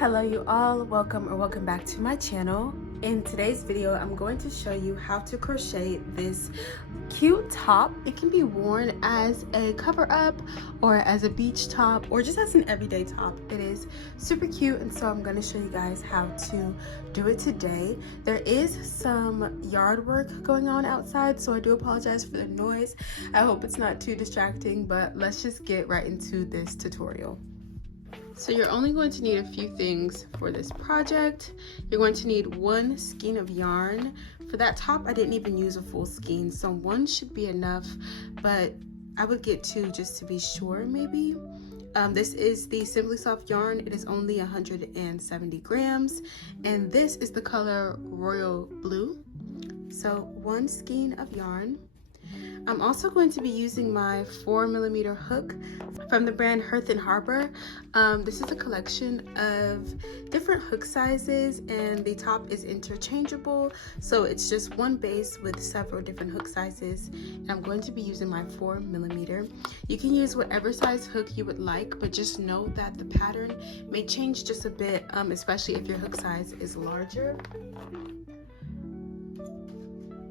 Hello you all, welcome back to my channel. In today's video I'm going to show you how to crochet this cute top. It can be worn as a cover up or as a beach top or just as an everyday top. It is super cute, and so I'm going to show you guys how to do it today. There is some yard work going on outside, so I do apologize for the noise. I hope it's not too distracting, but let's just get right into this tutorial. So you're only going to need a few things for this project. You're going to need one skein of yarn. For that top, I didn't even use a full skein, so one should be enough, but I would get two just to be sure maybe. This is the Simply Soft yarn. It is only 170 grams, and this is the color Royal Blue. So one skein of yarn. I'm also going to be using my 4mm hook from the brand Hearth and Harbor. This is a collection of different hook sizes, and the top is interchangeable, so it's just one base with several different hook sizes, and I'm going to be using my 4mm. You can use whatever size hook you would like, but just know that the pattern may change just a bit, especially if your hook size is larger.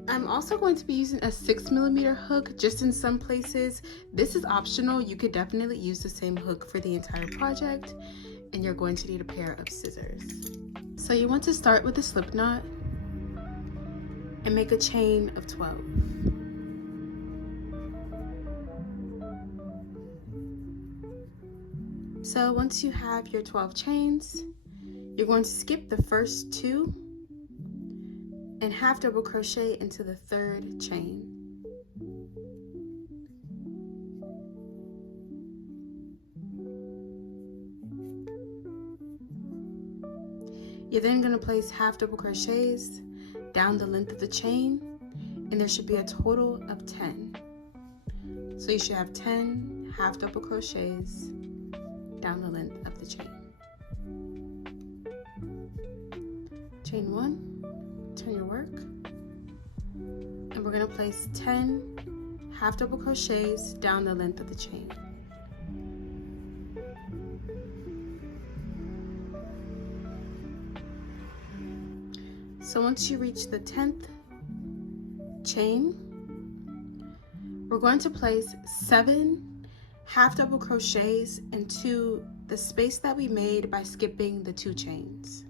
I'm also going to be using a 6mm hook just in some places. This is optional. You could definitely use the same hook for the entire project, and you're going to need a pair of scissors. So you want to start with a slip knot and make a chain of 12. So once you have your 12 chains, you're going to skip the first two and half double crochet into the third chain. You're then going to place half double crochets down the length of the chain, and there should be a total of 10. So you should have 10 half double crochets down the length of the chain. Chain 1. Turn your work, and we're going to place 10 half double crochets down the length of the chain. So once you reach the 10th chain, we're going to place 7 half double crochets into the space that we made by skipping the 2 chains.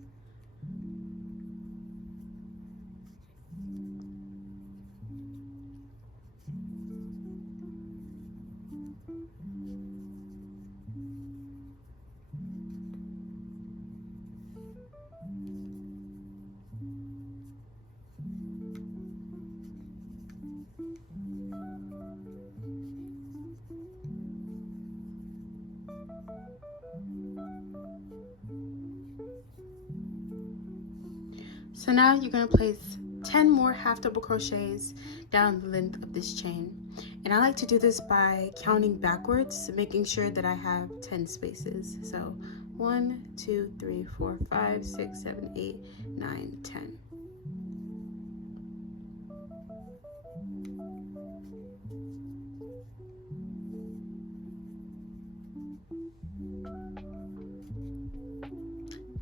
So now you're going to place 10 more half double crochets down the length of this chain. And I like to do this by counting backwards, making sure that I have 10 spaces. So 1, 2, 3, 4, 5, 6, 7, 8, 9, 10.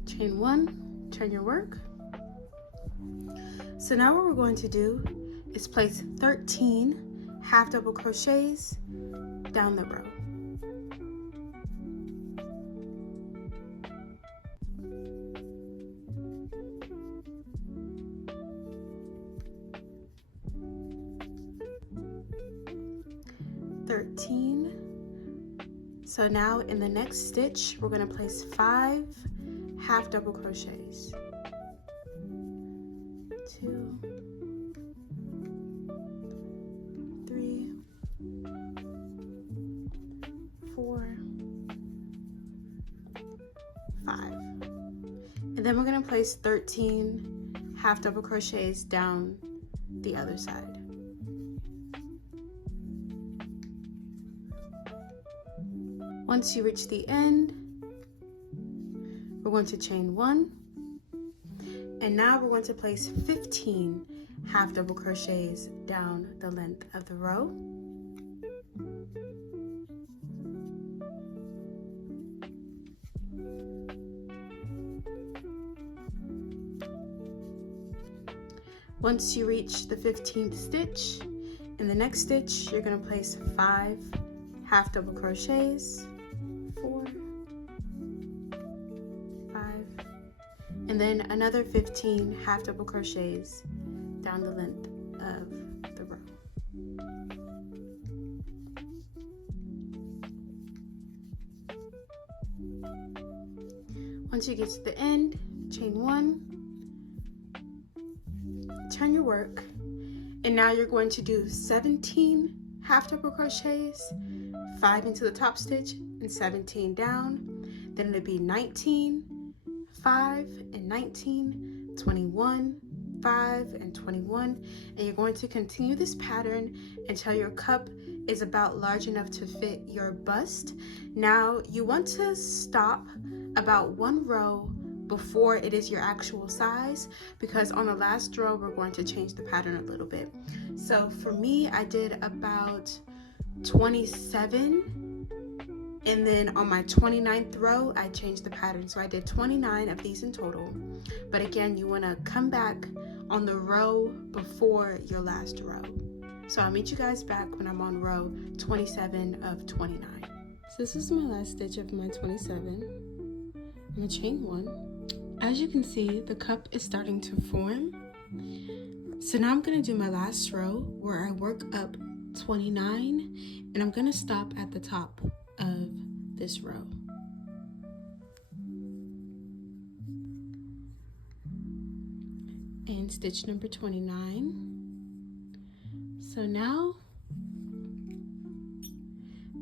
Chain 1, turn your work. So now what we're going to do is place 13 half double crochets down the row. So now in the next stitch, we're going to place 5 half double crochets. 2, 3, 4, 5. And then we're going to place 13 half double crochets down the other side. Once you reach the end, we're going to chain 1, and now we're going to place 15 half double crochets down the length of the row. Once you reach the 15th stitch, in the next stitch, you're going to place 5 half double crochets, 4, 5, and then another 15 half double crochets down the length of the row. Once you get to the end, chain 1, turn your work, and now you're going to do 17 half double crochets, 5 into the top stitch and 17 down. Then it'll be 19, 5 and 19, 21, 5 and 21, and you're going to continue this pattern until your cup is about large enough to fit your bust. Now you want to stop about 1 row before it is your actual size, because on the last row we're going to change the pattern a little bit. So for me, I did about 27, and then on my 29th row I changed the pattern, so I did 29 of these in total. But again, you want to come back on the row before your last row. So I'll meet you guys back when I'm on row 27 of 29. So this is my last stitch of my 27. I'm gonna chain 1. As you can see, the cup is starting to form. So now I'm gonna do my last row where I work up 29, and I'm gonna stop at the top of this row. And stitch number 29. So now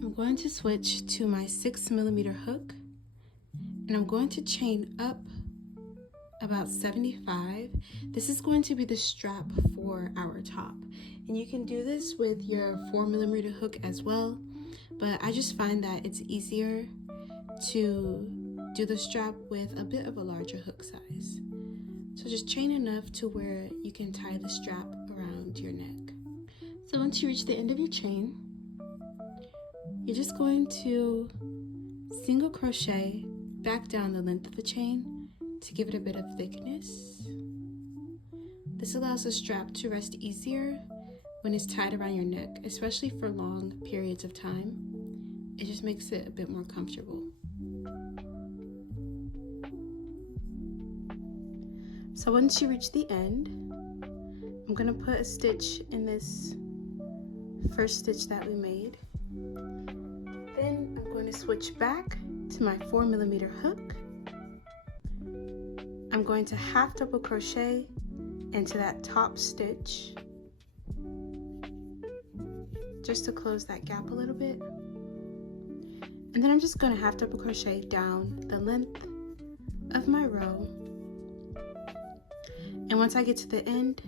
I'm going to switch to my 6mm hook, and I'm going to chain up about 75. This is going to be the strap for our top, and you can do this with your 4mm hook as well, but I just find that it's easier to do the strap with a bit of a larger hook size. So just chain enough to where you can tie the strap around your neck. So once you reach the end of your chain, you're just going to single crochet back down the length of the chain to give it a bit of thickness. This allows the strap to rest easier when it's tied around your neck, especially for long periods of time. It just makes it a bit more comfortable. So once you reach the end, I'm gonna put a stitch in this first stitch that we made. Then I'm going to switch back to my 4mm hook. I'm going to half double crochet into that top stitch just to close that gap a little bit. And then I'm just going to half double crochet down the length of my row. And once I get to the end,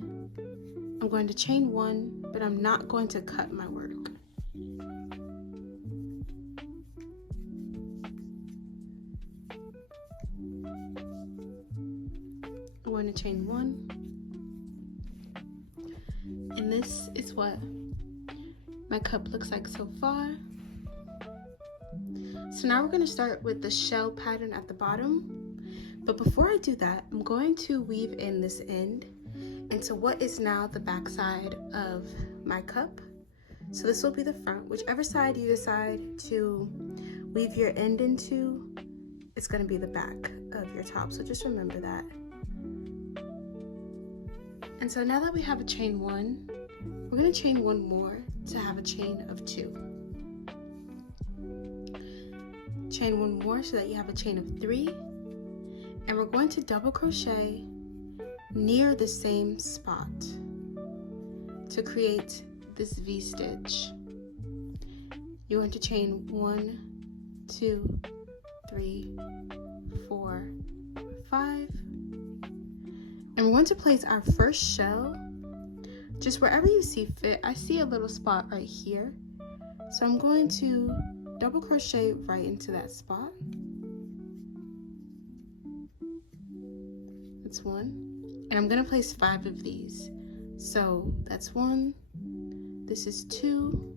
I'm going to chain 1, but I'm not going to cut my work. I'm going to chain 1, and this is what my cup looks like so far. So now we're going to start with the shell pattern at the bottom, but before I do that, I'm going to weave in this end into what is now the back side of my cup. So this will be the front. Whichever side you decide to weave your end into, it's going to be the back of your top, so just remember that. And so now that we have a chain 1, we're going to chain 1 more to have a chain of 2. Chain 1 more so that you have a chain of 3, and we're going to double crochet near the same spot to create this V stitch. You're going to chain 1, 2, 3, 4, 5, and we're going to place our first shell just wherever you see fit. I see a little spot right here, so I'm going to double crochet right into that spot. That's 1, and I'm going to place 5 of these. So that's 1, this is 2,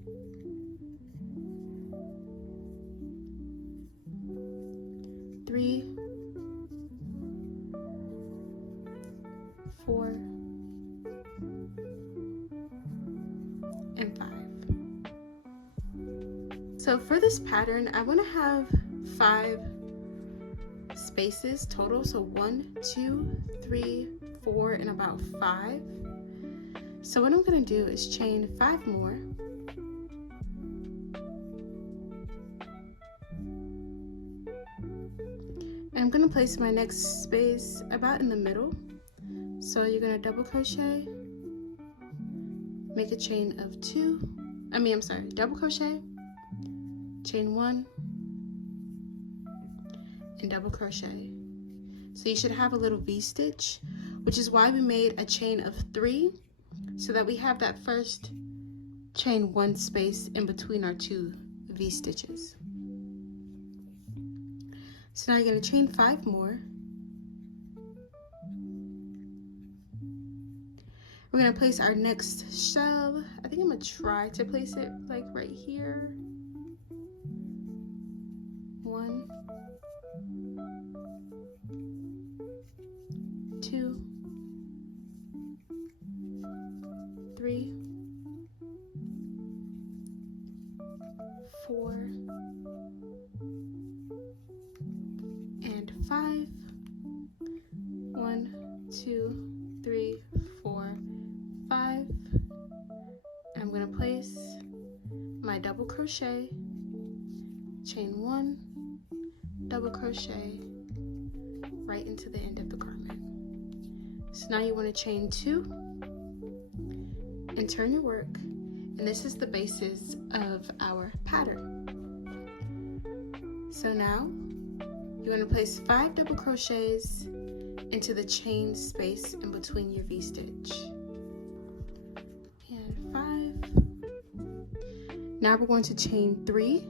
3, 4, So for this pattern, I want to have 5 spaces total. So 1, 2, 3, 4, and about 5. So what I'm going to do is chain 5 more. And I'm going to place my next space about in the middle. So you're going to double crochet, make a chain of 2. Double crochet, chain 1, and double crochet. So you should have a little V-stitch, which is why we made a chain of 3, so that we have that first chain 1 space in between our 2 V-stitches. So now you're going to chain 5 more. We're going to place our next shell. I think I'm going to try to place it like right here. 1, 2, 3, 4, and 5. 1, 2, 3, 4, 5. I'm going to place my double crochet, chain 1, double crochet right into the end of the garment. So now you want to chain 2 and turn your work, and this is the basis of our pattern. So now you want to place 5 double crochets into the chain space in between your V-stitch. And 5. Now we're going to chain 3.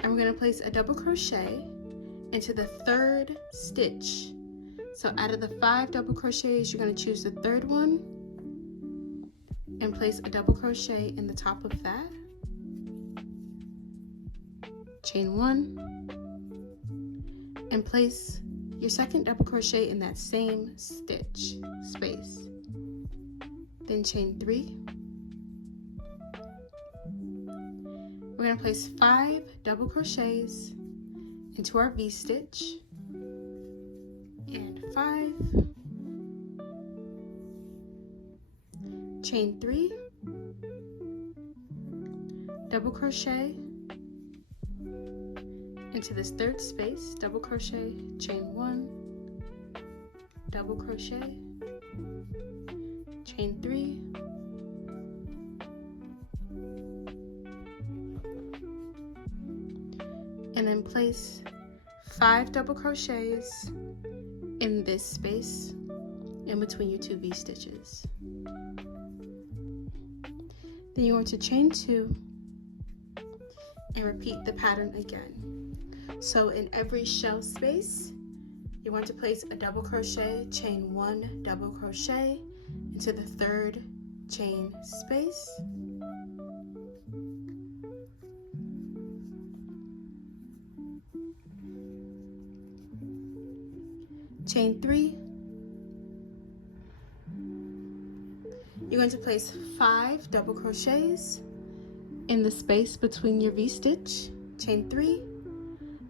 And we're going to place a double crochet into the 3rd stitch. So out of the 5 double crochets, you're going to choose the 3rd one and place a double crochet in the top of that. Chain 1 and place your 2nd double crochet in that same stitch space. Then chain 3. We're going to place 5 double crochets into our V-stitch, and 5, chain 3, double crochet into this 3rd space, double crochet, chain 1, double crochet, chain 3, and then place 5 double crochets in this space in between your 2 V-stitches. Then you're going to chain 2 and repeat the pattern again. So in every shell space, you're going to place a double crochet, chain 1 double crochet into the 3rd chain space. Chain 3. You're going to place 5 double crochets in the space between your V-stitch. Chain 3,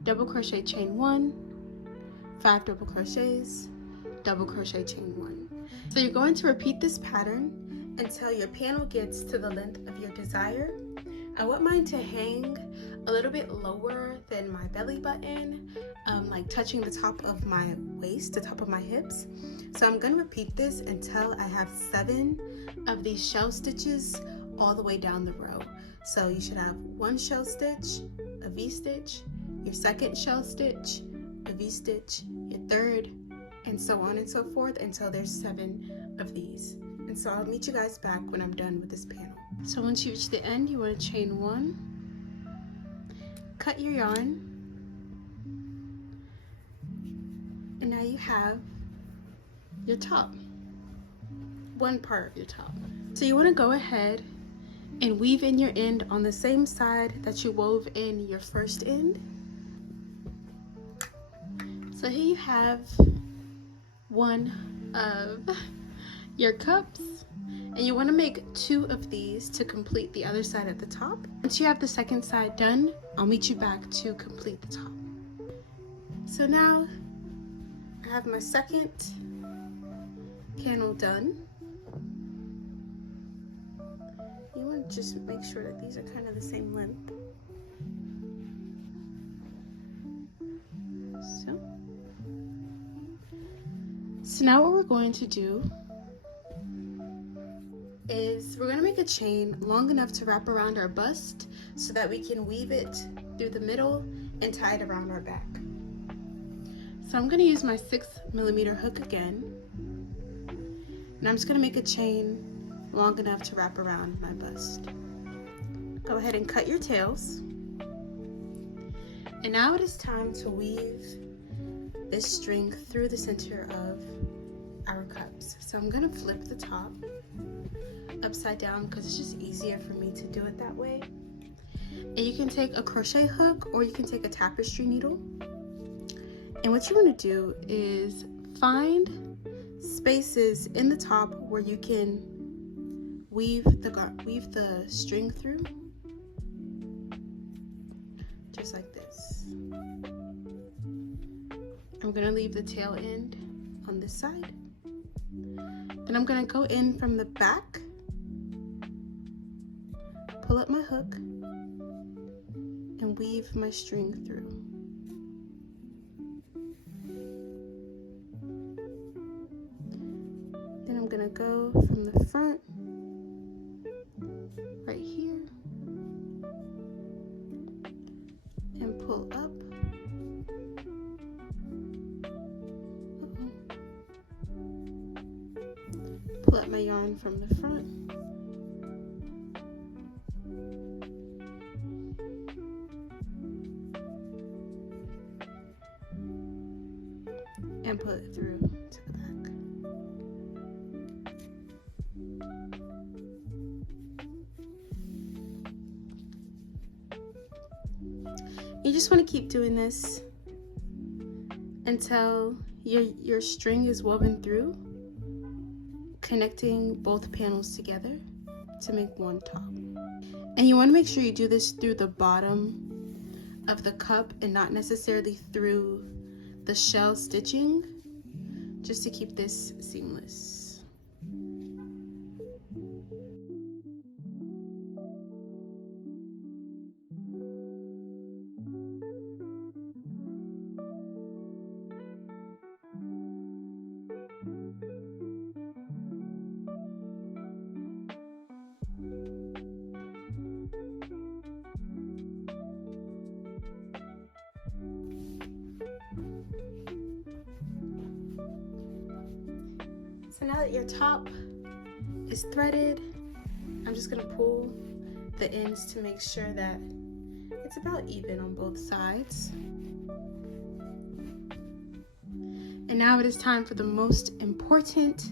double crochet, chain 1, 5 double crochets, double crochet, chain 1. So you're going to repeat this pattern until your panel gets to the length of your desire. I want mine to hang a little bit lower than my belly button, like touching the top of my waist, the top of my hips. So I'm going to repeat this until I have 7 of these shell stitches all the way down the row. So you should have 1 shell stitch, a V-stitch, your 2nd shell stitch, a V-stitch, your 3rd, and so on and so forth until there's 7 of these. And so I'll meet you guys back when I'm done with this panel. So once you reach the end, you want to chain 1, cut your yarn, and now you have your top, one part of your top. So you want to go ahead and weave in your end on the same side that you wove in your first end. So here you have one of your cups, And you want to make 2 of these to complete the other side at the top. Once you have the second side done, I'll meet you back to complete the top. So now I have my second panel done. You want to just make sure that these are kind of the same length. So now what we're going to do is we're going to make a chain long enough to wrap around our bust so that we can weave it through the middle and tie it around our back. So I'm going to use my 6mm hook again, and I'm just going to make a chain long enough to wrap around my bust. Go ahead and cut your tails. And now it is time to weave this string through the center of our cups. So I'm going to flip the top upside down because it's just easier for me to do it that way. And you can take a crochet hook or you can take a tapestry needle. And what you want to do is find spaces in the top where you can weave the string through, just like this. I'm going to leave the tail end on this side. Then I'm going to go in from the back, pull up my hook, and weave my string through. Then I'm going to go from the front, right here, and pull up. Pull up my yarn from the front. And pull it through to the back. You just want to keep doing this until your string is woven through, connecting both panels together to make one top. And you want to make sure you do this through the bottom of the cup and not necessarily through the shell stitching, just to keep this seamless. So now that your top is threaded, I'm just going to pull the ends to make sure that it's about even on both sides. And now it is time for the most important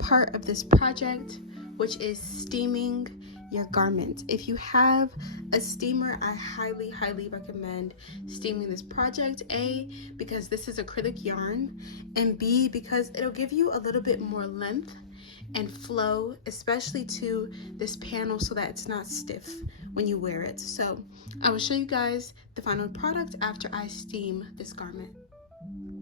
part of this project, which is steaming your garment. If you have a steamer, I highly recommend steaming this project. A, because this is acrylic yarn, and B, because it'll give you a little bit more length and flow, especially to this panel, so that it's not stiff when you wear it. So I will show you guys the final product after I steam this garment.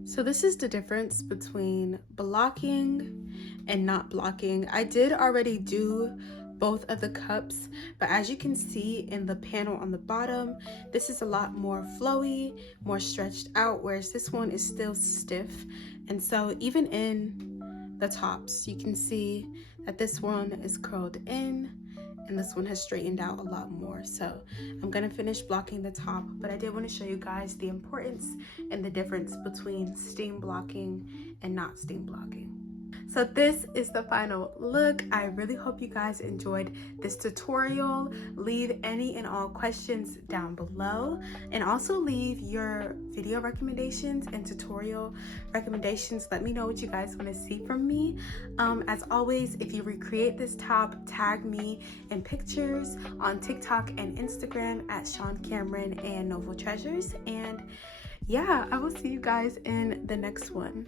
So this is the difference between blocking and not blocking. I did already do both of the cups, but as you can see in the panel on the bottom, this is a lot more flowy, more stretched out, whereas this one is still stiff. And so even in the tops, you can see that this one is curled in and this one has straightened out a lot more. So I'm gonna finish blocking the top, but I did want to show you guys the importance and the difference between steam blocking and not steam blocking. So this is the final look. I really hope you guys enjoyed this tutorial. Leave any and all questions down below, and also leave your video recommendations and tutorial recommendations. Let me know what you guys want to see from me. As always, if you recreate this top, tag me in pictures on TikTok and Instagram at Sean Cameron and Novel Treasures. And yeah, I will see you guys in the next one.